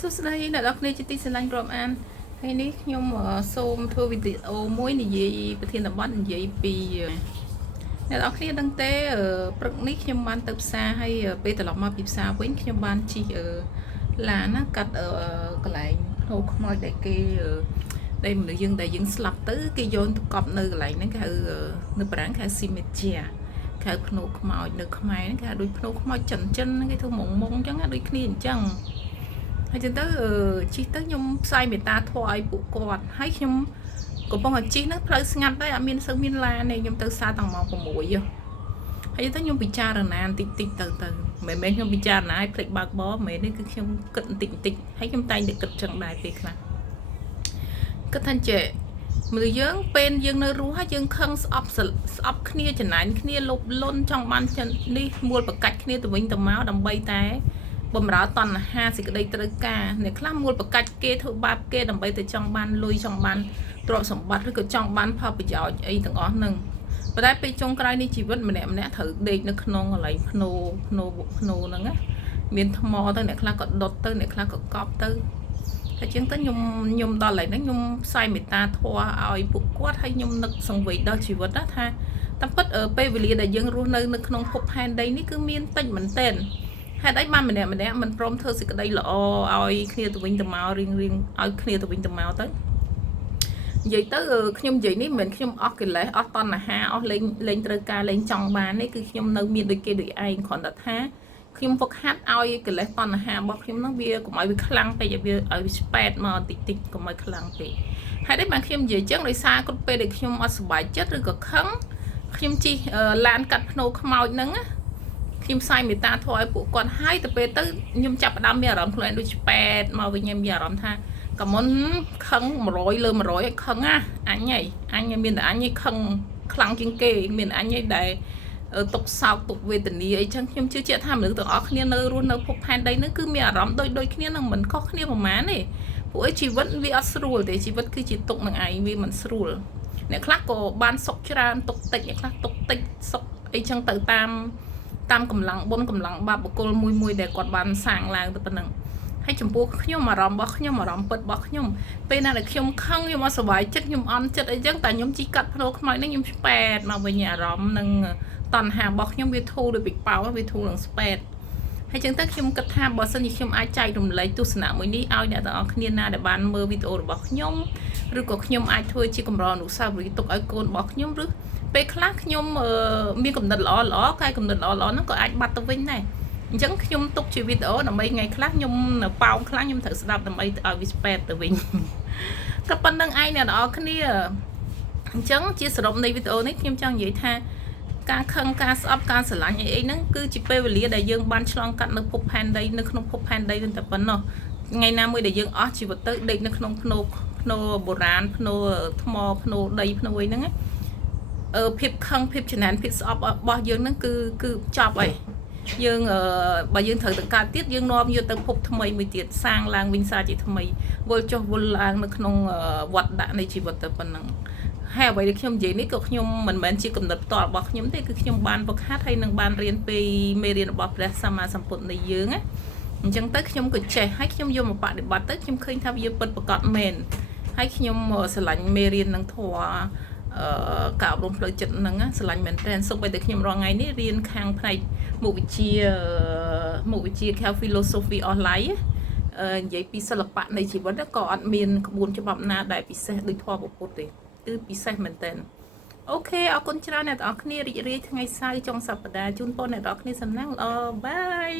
សួស្តីអ្នកនរគ្នាជាទីស្រឡាញ់រាប់អានថ្ងៃនេះខ្ញុំសូមធ្វើវីដេអូមួយនិយាយប្រធានបទនិយាយពីអ្នកនរគ្នាដឹងទេព្រឹកនេះខ្ញុំបានទៅផ្សារហើយពេលត្រឡប់មកពីផ្សារវិញខ្ញុំបានជិះឡានណាកាត់កន្លែងហូបខ្មោចដែលគេដែលមនុស្សយើងស្លាប់ទៅគេយកទៅកប់នៅកន្លែងហ្នឹងគេហៅនៅប្រាំងគេហៅស៊ីមេជាគេហៅភ្នូខ្មោចនៅខ្មែរគេហៅដូចភ្នូខ្មោចចិនគេធ្វើមុងអញ្ចឹងដូចគ្នាអញ្ចឹងហើយចឹងទៅជិះទៅខ្ញុំផ្សាយមេត្តាធម៌ឲ្យពួកគាត់ហើយខ្ញុំកំពុងតែជិះហ្នឹងផ្លូវស្ងាត់ដែរអត់មានសូវមានឡានទេខ្ញុំទៅសារតាំងម៉ោង6ហើយទៅខ្ញុំពិចារណាបន្តិចទៅមិនមែនខ្ញុំពិចារណាឲ្យភ្លេចបើកបរមិនមែនទេគឺខ្ញុំគិតបន្តិចហើយខ្ញុំតែងតែគិតចឹងដែរពេលខ្លះគិតថាចេះមនុស្សយើងពេលយើងនៅរស់ហើយយើងខឹងស្អប់គ្នាចំណាញ់គ្នាលុបលន់ចង់បានចិននេះមួលប្រកាច់គ្នាទៅវិញទៅមកដើម្បីតែបំរើតណ្ហាសេចក្តីត្រូវការអ្នកខ្លះមួលប្រកាច់គេធ្វើបាបគេដើម្បីទៅចង់បានលុយចង់បានទ្រព្យសម្បត្តិឬក៏ចង់បានផលប្រយោជន៍អីទាំងអស់ហ្នឹងប៉ុន្តែពេលចុងក្រោយនៃជីវិតម្នាក់ត្រូវដេកនៅក្នុងកន្លែងភ្នូហ្នឹងណាមានថ្មទៅអ្នកខ្លះក៏ដុតទៅអ្នកខ្លះក៏កប់ទៅតែជាងទៅខ្ញុំដល់កន្លែងហ្នឹងខ្ញុំផ្សាយមេត្តាធម៌ឲ្យពួកគាត់ហើយខ្ញុំនឹកសង្វេគដល់ជីវិតណាថាតាមពិតពេលវេលាដែលយើងរស់នៅក្នុងភពផែនដីនេះគឺមានតិចមែនទែនហេតុអីបានម្នាក់មិនព្រមធ្វើសេចក្តីល្អឲ្យគ្នាទៅវិញទៅមករៀងឲ្យគ្នាទៅវិញទៅមកទៅនិយាយទៅខ្ញុំនិយាយនេះមិនមែនខ្ញុំអស់កិលេសអស់តណ្ហាអស់លេងត្រូវការលេងចង់បាននេះគឺខ្ញុំនៅមានដូចគេដូចឯងគ្រាន់តែថាខ្ញុំហ្វឹកហាត់ឲ្យកិលេសតណ្ហារបស់ខ្ញុំហ្នឹងវាកុំឲ្យវាខ្លាំងពេកឲ្យវាស្ប៉ែតមកតិចកុំឲ្យខ្លាំងពេកហេតុអីបានខ្ញុំនិយាយចឹងដោយសារគាត់ពេលដែលខ្ញុំអត់សុបាយចិត្តឬក៏ខឹងខ្ញុំជិះឡានកាត់ភ្នូខ្មោចហ្នឹងណាខ្ញុំផ្សាយមេត្តាធម៌ឲ្យពួកគាត់ហើយទៅពេលទៅខ្ញុំចាប់ផ្ដើមមានអារម្មណ៍ខ្លួនឯងដូចឆ្ប៉ែតមកវិញមានអារម្មណ៍ថាកុំមុនខឹង100លើ100ឲ្យខឹងណាអញមានតែអញឯងខឹងខ្លាំងជាងគេមានអញឯងដែលទុកសោកទុកវេទនាអីចឹងខ្ញុំជឿជាក់ថាមនុស្សទាំងអស់គ្នានៅរស់នៅភពផែនដីនេះគឺមានអារម្មណ៍ដូចគ្នានឹងមិនខុសគ្នាប្រហែលទេពួកឯងជីវិតវាអត់ស្រួលទេជីវិតគឺជាទុកនឹងឯងវាមិនស្រួលអ្នកខ្លះក៏បានសុខច្រើនទុកតិចអ្នកខ្លះទុកតិចសុខអីចឹងទៅតាមកម្លាំងបុណ្យកម្លាំងបាបបុគ្គលមួយដែលគាត់បានសាងឡើងទៅប៉ុណ្ណឹងហើយចំពោះខ្ញុំអារម្មណ៍របស់ខ្ញុំអារម្មណ៍ពិតរបស់ខ្ញុំពេលណាដែលខ្ញុំខឹងខ្ញុំអត់សុបាយចិត្តខ្ញុំអន់ចិត្តអីចឹងតែខ្ញុំជីកាត់ភ្នូខ្មោចហ្នឹងខ្ញុំស្ប៉ែតមកវិញអារម្មណ៍នឹងតណ្ហារបស់ខ្ញុំវាធូរដូចពីប៉ោវាធូរនឹងស្ប៉ែតហើយចឹងទៅខ្ញុំគិតថាបើសិនជាខ្ញុំអាចចែករំលែកទស្សនៈមួយនេះឲ្យអ្នកទាំងអស់គ្នាណាដែលបានមើលវីដេអូរបស់ខ្ញុំឬក៏ខ្ញុំអាចធ្វើជាកម្រអនុស្សាវរីយ៍ទុកឲ្យកូនរបស់ខ្ញុំឬពេលខ្លះខ្ញុំមានកំណត់ល្អកាយកំណត់ល្អហ្នឹងក៏អាចបាត់ទៅវិញដែរអញ្ចឹងខ្ញុំទុកជាវីដេអូដើម្បីថ្ងៃខ្លះខ្ញុំប៉ោងខ្លះខ្ញុំត្រូវស្ដាប់ដើម្បីឲ្យវាស្ប៉ែតទៅវិញក៏ប៉ុណ្្នឹងឯងអ្នកនរគ្នាអញ្ចឹងជាសរុបនៃវីដេអូនេះខ្ញុំចង់និយាយថាការខឹងការស្អប់ការស្រឡាញ់អីហ្នឹងគឺជាពេលវេលាដែលយើងបានឆ្លងកាត់នៅភពផែនដីនៅក្នុងភពផែនដីតែប៉ុណ្ណោះថ្ងៃណាមួយដែលយើងអស់ជីវិតទៅដេកនៅក្នុងភ្នូបុរាណភ្នូថ្មភ្នូដីភ្នូអីហ្នឹងភាពខឹងភាពច្នានភាពស្អប់របស់យើងហ្នឹងគឺចប់ហើយយើងបើយើងត្រូវទៅកើតទៀតយើងនាំយកទៅភពថ្មីមួយទៀតសាងឡើងវិញសារជាថ្មីវិលចុះវិលឡើងនៅក្នុងវត្តដាក់នៃជីវិតទៅប៉ុណ្ណឹងហើយអ្វីដែលខ្ញុំនិយាយនេះក៏ខ្ញុំមិនមែនជាកំណត់ផ្ទាល់របស់ខ្ញុំទេគឺខ្ញុំបានវឹកហាត់ហើយនឹងបានរៀនពីមេរៀនរបស់ព្រះសម្មាសម្ពុទ្ធនៃយើងណាអញ្ចឹងទៅខ្ញុំក៏ចេះហើយខ្ញុំយកមកបដិបត្តិទៅខ្ញុំឃើញថាវាពិតប្រាកដមែនហើយខ្ញុំស្រឡាញ់មេរៀននឹងធម៌ការអប់រំផ្លូវចិត្តហ្នឹងស្រឡាញ់មែនតើសូម្បីតែខ្ញុំរាល់ថ្ងៃនេះរៀនខាងផ្នែកមុខវិជ្ជាខាង philosophy of life និយាយពីសិល្បៈនៃជីវិតក៏អត់មានក្បួនច្បាប់ណាដែលពិសេសដូចធម៌ពុទ្ធទេគឺពិសេសមែនតើអូខេអរគុណច្រើនអ្នកទាំងអស់គ្នារីករាយថ្ងៃសៅរ៍ចុងសប្តាហ៍ជូនពរអ្នកទាំងអស់គ្នាសំណាងល្អបាយ